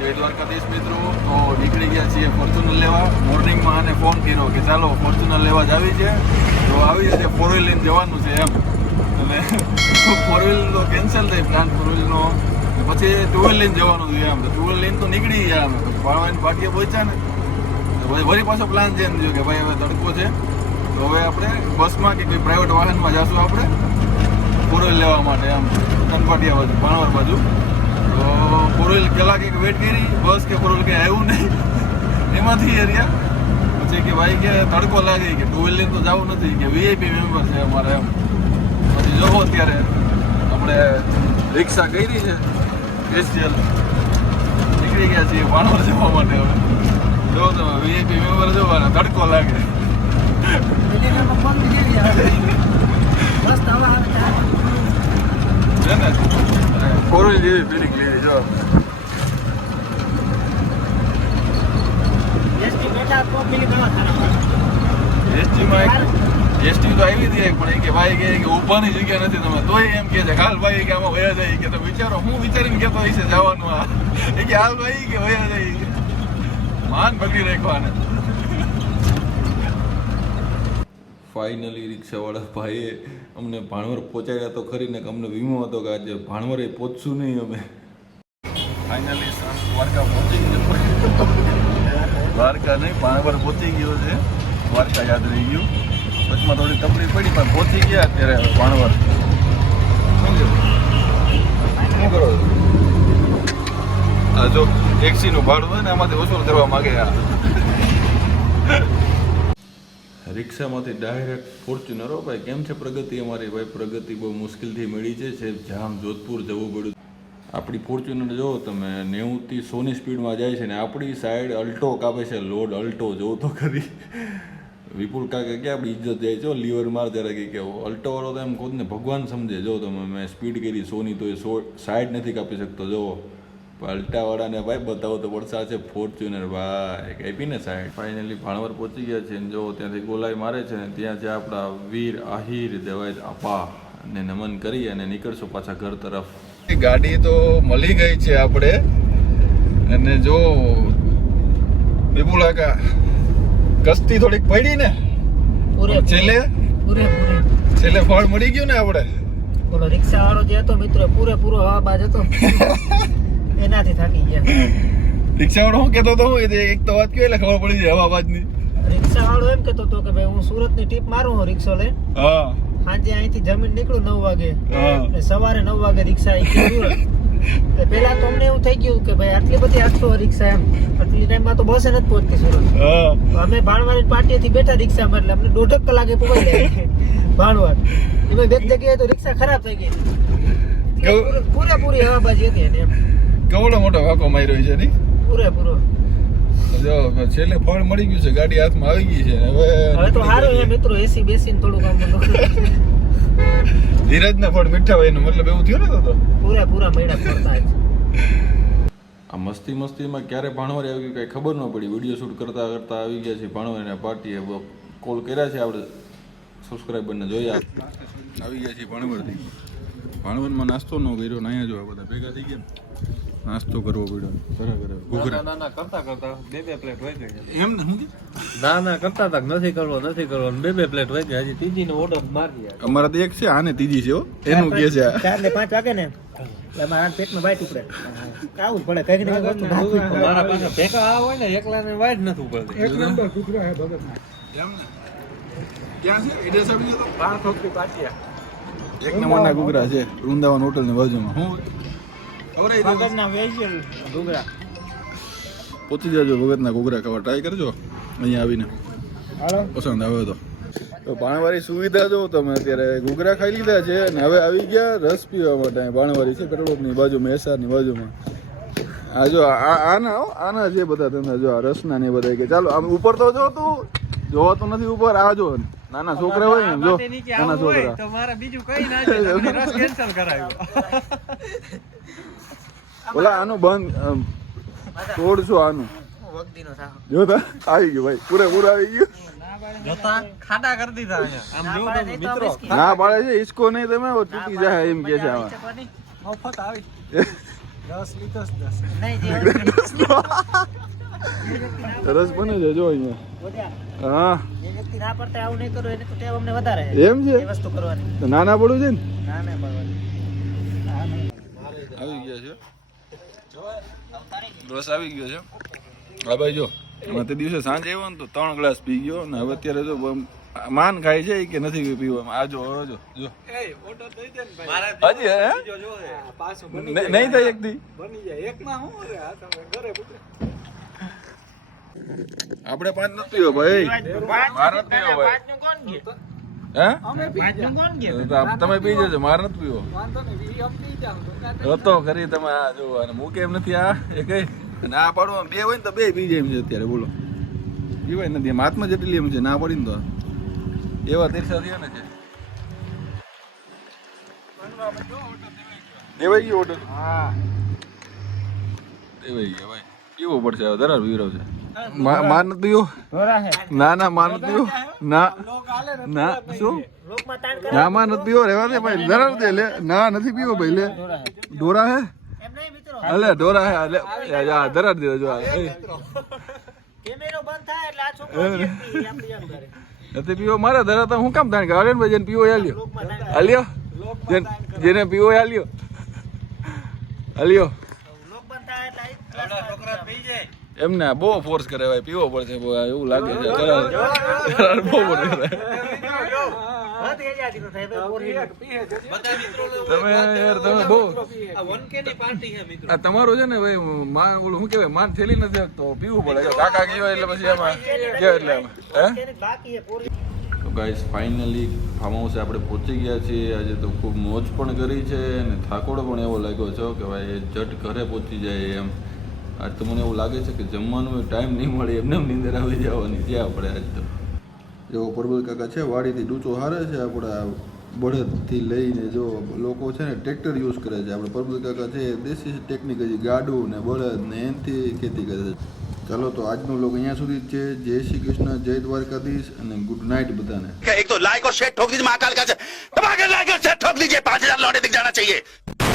જય દ્વારકાધીશ મિત્રો, તો નીકળી ગયા છીએ ફોર્ચ્યુનર લેવા. મોર્નિંગમાં આને ફોન કર્યો કે ચાલો ફોર્ચ્યુનર લેવા જ આવી છે. તો આવી રીતે ફોર વ્હીલ લઈને જવાનું છે એમ. અને ફોર વ્હીલ તો કેન્સલ થઈ પ્લાન ફોર વ્હીલનો પછી ટુ વ્હીલ લઈને જવાનું છે એમ. ટુ વ્હીલ લઈને તો નીકળી ગયા અમે. પછી ભાણવાની પાટીએ પહોંચ્યા ને. પછી વળી પાછો પ્લાન ચેન્જ થયો કે ભાઈ હવે તડકો છે. તો હવે આપણે બસમાં કે કોઈ પ્રાઇવેટ વાહનમાં જશું આપણે. ફોર વ્હીલ લેવા માટે એમ. કનપાટિયા બાજુ, ભાણવર બાજુ. ફોર કલાક એક વેટ કરી બસ કે ફોર વ્હીલ કંઈ આવ્યું નહીં. એમાંથી એરિયા પછી કે ભાઈ કે તડકો લાગે કે ટુ વ્હીલ તો જવું નથી કે વીઆઈપી મેમ્બર છે અમારે એમ. પછી જોવો અત્યારે. આપણે રિક્ષા કરી છે સ્પેશિયલ નીકળી ગયા છીએ વાણોર જવા માટે હવે. જો તમે વીઆઈપી મેમ્બર જો અને તડકો લાગે. છે ને? વ્હીલ જેવી ફિલિંગ લીધી જો એસટી તો આવી હતી એક પણ એ કે ભાઈ કે કે ઊભાની જગ્યા નથી તમે તોય એમ કે છે હાલ ભાઈ કે આમાં વયા જાય કે તમે વિચારો હું વિચારીને કેતો હશે જવાનું આ એ કે હાલ ભાઈ કે વયા જાય માન પકડી રાખવાને ફાઇનલી રિક્ષાવાળા ભાઈએ અમને ભાણવર પહોંચાડ્યા તો ખરી ને કે અમને વીમો હતો કે આજે ભાણવરે પહોંચશું નહીં અમે. ફાઇનલી દ્વારકા પહોંચી ગયો. દ્વારકા નહીં, ભાણવર પહોંચી ગયો છે. દ્વારકા યાદ રહી ગયું. વચમાં થોડી તકલીફ પડી, પણ પહોંચી ગયા અત્યારે ભાણવર. શું કરો જો ટેક્સીનું ભાડું હોય ને આમાંથી વસૂલ કરવા માગે આ. રિક્ષામાંથી ડાયરેક્ટ ફોર્ચ્યુનર ભાઈ. કેમ છે પ્રગતિ અમારી? ભાઈ, પ્રગતિ બહુ મુશ્કેલથી મળી છે છે જામ જોધપુર જવું પડ્યું. આપણી ફોર્ચ્યુનર જુઓ તમે, નેવુંથી સોની સ્પીડમાં જાય છે ને આપણી સાઈડ અલ્ટો કાપે છે, લોડ અલ્ટો, જોવું તો ખરી. વિપુલ કાકા કે આપણી ઇજ્જત જાય છે લીવર માર જરા કે કેવો. અલ્ટો વાળો તો એમ ખુદ ને ભગવાન સમજે. જો તમે, મેં સ્પીડ કરી, સોની તો એ સો સાઈડ નથી કાપી શકતો, જુઓ. અલ્ટાવાળાને ભાઈ બતાવો તો વરસાદ છે ફોર્ચ્યુનર ભાઈ કાપી ને સાઈડ ફાઇનલી ભાણવર પહોંચી ગયા છે જો ત્યાંથી ગોલાઈ મારે છે ને ત્યાં છે આપણા વીર આહિર દેવાય આપા. ને નમન કરી અને નીકળશું પાછા ઘર તરફ. ગાડી તો મળી ગઈ છે આપણે. અને જો વિપુલ કાકા કસ્તી થોડીક પડી ને? છેલ્લે? છેલ્લે ફળ મળી ગયું ને આપણે? ઓલો રિક્ષા વાળો જે હતો મિત્રો પૂરેપૂરો હવા બાજ હતો. એનાથી થાકી ગયા. રિક્ષા વાળો શું કહેતો હતો? એ એક તો વાત કે એટલે ખબર પડી જાય અવાજની. રિક્ષા વાળો એમ કેતો હતો કે ભાઈ હું સુરતની ટીપ મારું હું રિક્ષો લઈને. હા. સાંજે અહીંથી જમીન નીકળું નવ વાગે. સવારે નવ વાગે રિક્ષા અહીંથી સુરત પેલા તો અમને એવું થઈ ગયું કે ભાઈ આટલી બધી આઠસો રિક્ષા એમ. આટલી ટાઈમમાં તો બસ નથી પહોંચતી સુરત. અમે ભાણવારી પાટીએથી બેઠા રિક્ષામાં એટલે અમને દોઢ કલાકે પહોંચી જાય ભાણવાર એમાં બે જગ્યાએ તો રિક્ષા ખરાબ થઈ ગઈ પૂરેપૂરી હવાબાજી હતી એને એમ. કેવડો મોટો વાંકો માર્યો છે નહીં પૂરેપૂરો જો છેલ્લે ફળ મળી ગયું છે ગાડી હાથમાં આવી ગઈ છે હવે હવે તો સારું એ મિત્રો એસી બેસીને થોડુંક ધીરજ ધીરજના ફળ મીઠા હોય એનો મતલબ એવું થયું ને તો પૂરા પૂરા મહિના ફરતા આ મસ્તી મસ્તીમાં ક્યારે ભાણવર આવી ગયું કાંઈ ખબર ન પડી. વીડિયો શૂટ કરતા કરતા આવી ગયા છે ભાણવર અને પાર્ટીએ કોલ કર્યા છે આપણે. સબસ્ક્રાઈબરને જોયા. આવી ગયા છે ભાણવરથી. ભાણવરમાં નાસ્તો ન કર્યો ને અહીંયા જો આ બધા ભેગા થઈ ગયા. નાસ્તો કરવો પડ્યો. ઘૂઘરા. ના ના કરતા કરતા બે બે પ્લેટ વહી ગઈ એમ ને શું ના ના કરતા હતા નથી કરવો નથી કરવો. ને બે બે પ્લેટ વહી ગઈ હજી ત્રીજી નો ઓર્ડર મારી અમારા તો એક છે આને ત્રીજી છે એનું કે છે આ. ચાર ને પાંચ વાગે ને? એટલે મારા પેટમાં બાઈટ ઉપડે. કાવું પડે કંઈક ને કંઈક વસ્તુ નાખવું જ પડે. મારા પાસે ભેગા આ હોય ને એકલા ને વાઈટ નથી ઉપડતી. એમ ને? ક્યાં છે? એડ્રેસ આપી તો. બાર ફોકરી પાટિયા. એક નંબરના ઘૂઘરા છે વૃંદાવન હોટલની બાજુમાં. હું ઘૂઘરા. પહોંચી જજો ભગતના ઘૂઘરા ખાવા. ટ્રાય કરજો. અહીંયા આવીને. પસંદ આવે તો. તો પાણવારી સુવિધા જો તમે અત્યારે ઘૂઘરા ખાઈ લીધા છે અને હવે આવી ગયા રસ પીવા માટે. પાણવારી છે પેટ્રોલની બાજુ એસઆરની બાજુમાં. આ જો આના આના જે બધા ધંધા જો આ રસના ને બધા કે ચાલો આમ ઉપર તો જો તું જોવા તો નથી ઉપર આ જો. નાના છોકરા હોય ને જો. નાના છોકરા. તો મારે બીજું કઈ ના રસ કેન્સલ કરાવ્યો. ઓલા આનું બંધ તોડશું આનું. વગદીનો જો તા આવી ગયું ભાઈ પૂરેપૂરું આવી ગયું. જોતા ખાડા કરી દીધા આમ જો તમે મિત્રો. ના પાડે છે ઈસકો નહીં તમે તૂટી જાય એમ કે છે આમાં મફત આવી. નહીં જે રસ બને છે જો અહીંયા. હા. જે વ્યક્તિ ના પડતા આવું નહીં કરો એને તો ટેવ અમને વધારે એમ છે? કરવાની. નાના પડું છે ને? ના ના બરાબર હા નહીં આવી ગયા છે. રસ આવી ગયો છે. હા ભાઈ જો. એમાં તે દિવસે સાંજે આવ્યો ને તો ત્રણ ગ્લાસ પી ગયો ને હવે અત્યારે જો માન ખાય છે કે નથી પીવામાં? આ જો જો. જો. હજી હે? નહીં- નહીં થાય એક દી. આપણે પાંચ નથી પીવો ભાઈ. માર નથી પીવો ભાઈ. પાંચનું કોણ ગયું? હે? પાંચનું કોણ ગયું? તમે પી જજો માર નથી પીવો. હતો ખરી તમે આ જો અને મૂકે એમ નથી આ? એ કઈ? ના પાડો બે હોય ને તો બે પી જાય એમ છે અત્યારે બોલો. પીવાય નથી એમ હાથમાં જેટલી એમ છે ના પડી ને તો. એવા તીરસા થયા ને છે. દેવાઈ ગયો ઓર્ડર હા. દેવાઈ ગયા ભાઈ. પીવો પડશે હવે દરાર પીવડાવ છે. માર નથી પીવો ધોરા ના ના માર ના. ના શું? ના માં નથી પીવો રેવા દે ભાઈ. દરાર દે લે. ના નથી પીવો ભાઈ લે. ધોરા હે ડોરા હે? એમ નહીં મિત્રો. અલે ડોરા હે અલે. આ દરાર દે જો. કેમેરો બંધ થાય એટલે આ છોકરો નથી પીવો મારે ધરા તો હું કામ તાણ કે ને ભાઈ જેને પીવો હાલ્યો. હાલ્યો? જેને જેને પીવો એ હાલ્યો. એમને બહુ ફોર્સ કરે ભાઈ પીવો પડશે એવું લાગે છે. દરાર દરાર બહુ ફોર્સ કરે બંધ એરિયાથી તો થાય. ભાઈ, પોરી. તમે યાર તમે બહુ આ 1K ની પાર્ટી છે તમારું છે ને ભાઈ માન ઓલું શું કહેવાય માન થેલી નથી તો પીવું પડે. કાકા કહેવાય એટલે પછી એમાં કેવાય એટલે એમાં. તો ગાઈસ ફાઇનલી ફાર્મ હાઉસે આપણે પહોંચી ગયા છીએ. આજે તો ખૂબ મોજ પણ કરી છે અને થાકોડો પણ એવો લાગ્યો છે કે ભાઈ જટ ઘરે પહોંચી જાય એમ. આજ તો મને એવું લાગે છે કે જમવાનું ટાઈમ નહીં મળે એમને એમ નીંદર આવી જવાની ત્યાં આપણે આજ તો એવો પરબલ કાકા છે વાડીથી ડૂચો હારે છે આપણા બળદથી લઈને જો લોકો છે ને ટ્રેક્ટર યુઝ કરે છે આપણે પરબલ કાકા છે એ દેશી ટેકનિક છે ગાડું ને બળદ ને એનાથી ખેતી કરે છે ચાલો તો આજનો લોક અહીંયા સુધી જ છે જય શ્રી કૃષ્ણ જય દ્વારકાધીશ અને ગુડ નાઇટ બધાને एक तो लाइक और शेयर ठोक दीजिए महाकाल का से दबा के लाइक और शेयर ठोक दीजिए पांच हजार लौटे दिख जाना चाहिए